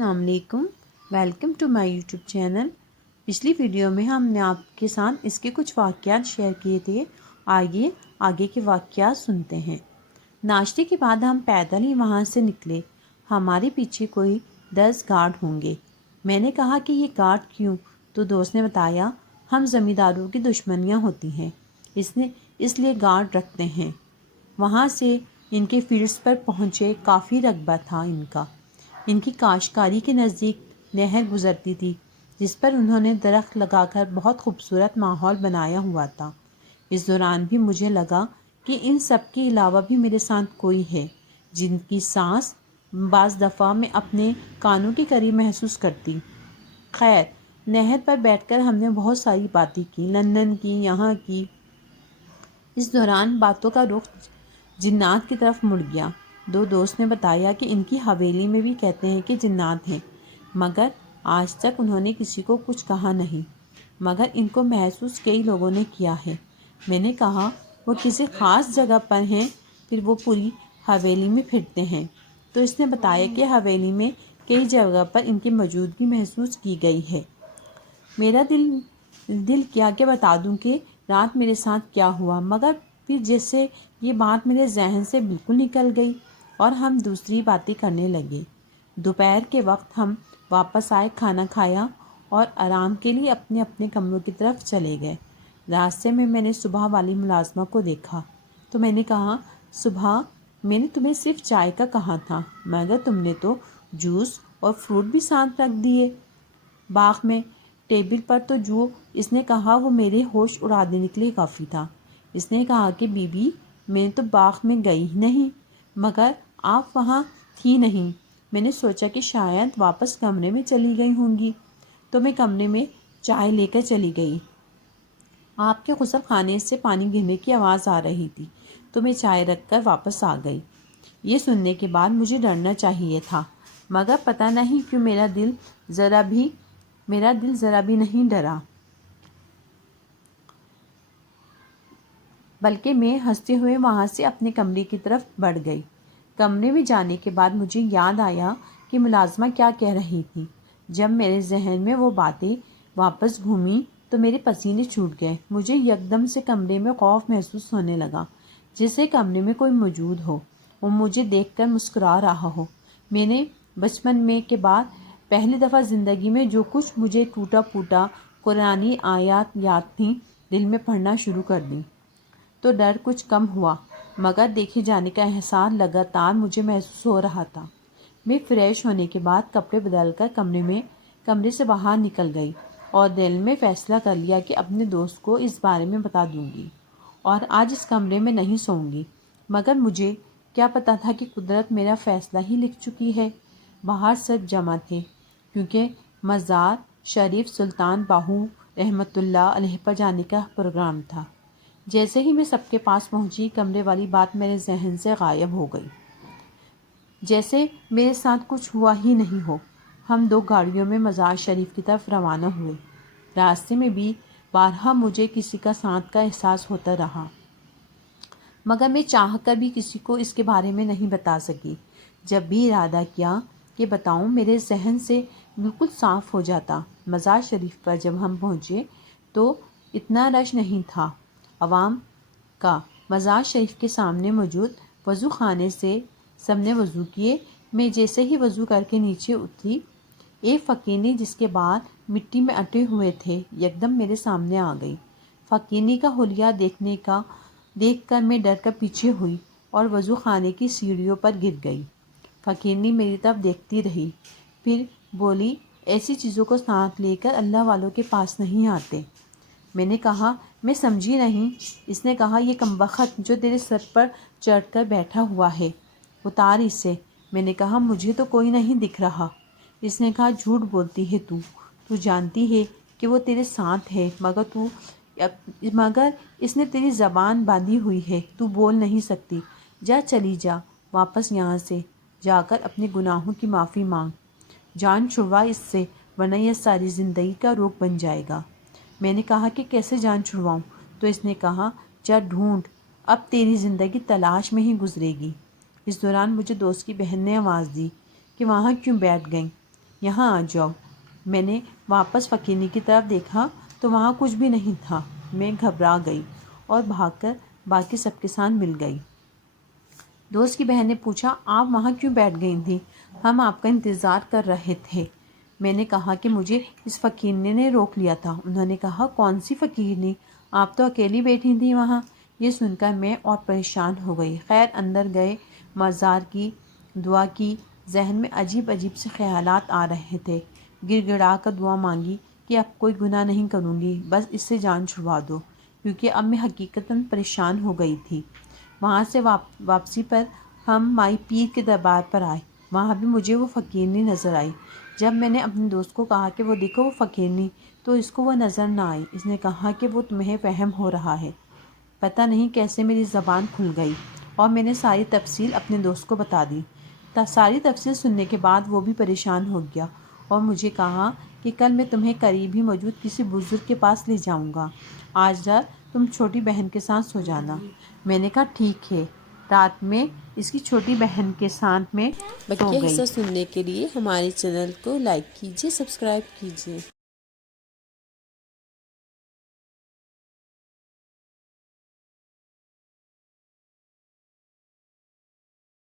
السلام علیکم، welcome to my YouTube channel. پچھلی ویڈیو میں ہم نے آپ کے ساتھ اس کے کچھ واقعات شیئر کیے تھے۔ آگے کے واقعات سنتے ہیں۔ ناشتے کے بعد ہم پیدل ہی وہاں سے نکلے۔ ہمارے پیچھے کوئی 10 گارڈ ہوں گے۔ میں نے کہا کہ یہ گارڈ کیوں؟ تو دوست نے بتایا ہم زمینداروں کی دشمنیاں ہوتی ہیں، اس لیے گارڈ رکھتے ہیں۔ وہاں سے ان کے فیلڈز پر پہنچے، کافی رقبہ تھا ان کا۔ ان کی کاشتکاری کے نزدیک نہر گزرتی تھی جس پر انہوں نے درخت لگا کر بہت خوبصورت ماحول بنایا ہوا تھا۔ اس دوران بھی مجھے لگا کہ ان سب کے علاوہ بھی میرے ساتھ کوئی ہے جن کی سانس بعض دفعہ میں اپنے کانوں کے قریب محسوس کرتی۔ خیر، نہر پر بیٹھ کر ہم نے بہت ساری باتیں کی، لندن کی، یہاں کی۔ اس دوران باتوں کا رخ جنات کی طرف مڑ گیا۔ دو دوست نے بتایا کہ ان کی حویلی میں بھی کہتے ہیں کہ جنات ہیں، مگر آج تک انہوں نے کسی کو کچھ کہا نہیں، مگر ان کو محسوس کئی لوگوں نے کیا ہے۔ میں نے کہا وہ کسی خاص جگہ پر ہیں، پھر وہ پوری حویلی میں پھرتے ہیں۔ تو اس نے بتایا کہ حویلی میں کئی جگہ پر ان کی موجودگی محسوس کی گئی ہے۔ میرا دل کیا کہ بتا دوں کہ رات میرے ساتھ کیا ہوا، مگر پھر جیسے یہ بات میرے ذہن سے بالکل نکل گئی اور ہم دوسری باتیں کرنے لگے۔ دوپہر کے وقت ہم واپس آئے، کھانا کھایا اور آرام کے لیے اپنے اپنے کمروں کی طرف چلے گئے۔ راستے میں نے صبح والی ملازمہ کو دیکھا تو میں نے کہا، صبح میں نے تمہیں صرف چائے کا کہا تھا، مگر تم نے تو جوس اور فروٹ بھی ساتھ رکھ دیے باغ میں ٹیبل پر۔ تو جو اس نے کہا وہ میرے ہوش اڑا دینے کے لیے کافی تھا۔ اس نے کہا کہ بی بی میں تو باغ میں گئی ہی نہیں، مگر آپ وہاں تھی نہیں۔ میں نے سوچا کہ شاید واپس کمرے میں چلی گئی ہوں گی، تو میں کمرے میں چائے لے کر چلی گئی۔ آپ کے غسل خانے سے پانی گرنے کی آواز آ رہی تھی، تو میں چائے رکھ کر واپس آ گئی۔ یہ سننے کے بعد مجھے ڈرنا چاہیے تھا، مگر پتہ نہیں کیوں میرا دل ذرا بھی نہیں ڈرا، بلکہ میں ہنستے ہوئے وہاں سے اپنے کمرے کی طرف بڑھ گئی۔ کمرے میں جانے کے بعد مجھے یاد آیا کہ ملازمہ کیا کہہ رہی تھی۔ جب میرے ذہن میں وہ باتیں واپس گھومیں تو میرے پسینے چھوٹ گئے۔ مجھے یکدم سے کمرے میں خوف محسوس ہونے لگا، جیسے کمرے میں کوئی موجود ہو اور مجھے دیکھ کر مسکرا رہا ہو۔ میں نے بچپن میں کے بعد پہلی دفعہ زندگی میں جو کچھ مجھے ٹوٹا پھوٹا قرآنی آیات یاد تھیں دل میں پڑھنا شروع کر دیں، تو ڈر کچھ کم ہوا، مگر دیکھے جانے کا احساس لگاتار مجھے محسوس ہو رہا تھا۔ میں فریش ہونے کے بعد کپڑے بدل کر کمرے سے باہر نکل گئی اور دل میں فیصلہ کر لیا کہ اپنے دوست کو اس بارے میں بتا دوں گی اور آج اس کمرے میں نہیں سوؤں گی۔ مگر مجھے کیا پتا تھا کہ قدرت میرا فیصلہ ہی لکھ چکی ہے۔ باہر سب جمع تھے، کیونکہ مزار شریف سلطان باہو رحمۃ اللہ علیہ پر جانے کا پروگرام تھا۔ جیسے ہی میں سب کے پاس پہنچی، کمرے والی بات میرے ذہن سے غائب ہو گئی، جیسے میرے ساتھ کچھ ہوا ہی نہیں ہو۔ ہم 2 گاڑیوں میں مزار شریف کی طرف روانہ ہوئے۔ راستے میں بھی بارہا مجھے کسی کا ساتھ کا احساس ہوتا رہا، مگر میں چاہ کر بھی کسی کو اس کے بارے میں نہیں بتا سکی۔ جب بھی ارادہ کیا کہ بتاؤں، میرے ذہن سے بالکل صاف ہو جاتا۔ مزار شریف پر جب ہم پہنچے تو اتنا رش نہیں تھا عوام کا۔ مزار شریف کے سامنے موجود وضو خانے سے سب نے وضو کیے۔ میں جیسے ہی وضو کر کے نیچے اتری، ایک فقیرنی جس کے بال مٹی میں اٹے ہوئے تھے یکدم میرے سامنے آ گئی۔ فقیرنی کا حلیہ دیکھ کر میں ڈر کر پیچھے ہوئی اور وضو خانے کی سیڑھیوں پر گر گئی۔ فقیرنی میری طرف دیکھتی رہی، پھر بولی، ایسی چیزوں کو ساتھ لے کر اللہ والوں کے پاس نہیں آتے۔ میں نے کہا، میں سمجھی نہیں۔ اس نے کہا، یہ کمبخت جو تیرے سر پر چڑھ کر بیٹھا ہوا ہے، اتار اسے۔ میں نے کہا، مجھے تو کوئی نہیں دکھ رہا۔ اس نے کہا، جھوٹ بولتی ہے تو جانتی ہے کہ وہ تیرے ساتھ ہے، مگر اس نے تیری زبان باندھی ہوئی ہے، تو بول نہیں سکتی۔ جا، چلی جا واپس، یہاں سے جا کر اپنے گناہوں کی معافی مانگ، جان چھڑوا اس سے، ورنہ یہ ساری زندگی کا روگ بن جائے گا۔ میں نے کہا کہ کیسے جان چھڑواؤں؟ تو اس نے کہا، جا ڈھونڈ، اب تیری زندگی تلاش میں ہی گزرے گی۔ اس دوران مجھے دوست کی بہن نے آواز دی کہ وہاں کیوں بیٹھ گئیں؟ یہاں آ جاؤ۔ میں نے واپس فقیرنی کی طرف دیکھا تو وہاں کچھ بھی نہیں تھا۔ میں گھبرا گئی اور بھاگ کر باقی سب کے ساتھ مل گئی۔ دوست کی بہن نے پوچھا، آپ وہاں کیوں بیٹھ گئی تھیں؟ ہم آپ کا انتظار کر رہے تھے۔ میں نے کہا کہ مجھے اس فقیرنی نے روک لیا تھا۔ انہوں نے کہا، کون سی فقیرنی؟ آپ تو اکیلی بیٹھی تھیں وہاں۔ یہ سن کر میں اور پریشان ہو گئی۔ خیر اندر گئے، مزار کی، دعا کی۔ ذہن میں عجیب عجیب سے خیالات آ رہے تھے۔ گڑ گڑا کر دعا مانگی کہ اب کوئی گناہ نہیں کروں گی، بس اس سے جان چھڑوا دو، کیونکہ اب میں حقیقتاً پریشان ہو گئی تھی۔ وہاں سے واپسی پر ہم مائی پیر کے دربار پر آئے۔ وہاں بھی مجھے وہ فقیرنی نظر آئی۔ جب میں نے اپنے دوست کو کہا کہ وہ دیکھو وہ فقیرنی، تو اس کو وہ نظر نہ آئی۔ اس نے کہا کہ وہ تمہیں وہم ہو رہا ہے۔ پتہ نہیں کیسے میری زبان کھل گئی اور میں نے ساری تفصیل اپنے دوست کو بتا دی۔ ساری تفصیل سننے کے بعد وہ بھی پریشان ہو گیا اور مجھے کہا کہ کل میں تمہیں قریب ہی موجود کسی بزرگ کے پاس لے جاؤں گا۔ آج رات تم چھوٹی بہن کے ساتھ سو جانا۔ میں نے کہا ٹھیک ہے۔ رات میں اس کی چھوٹی بہن کے ساتھ میں سو بقیہ گئی۔ حصہ سننے کے لیے ہمارے چینل کو لائک کیجیے، سبسکرائب کیجیے۔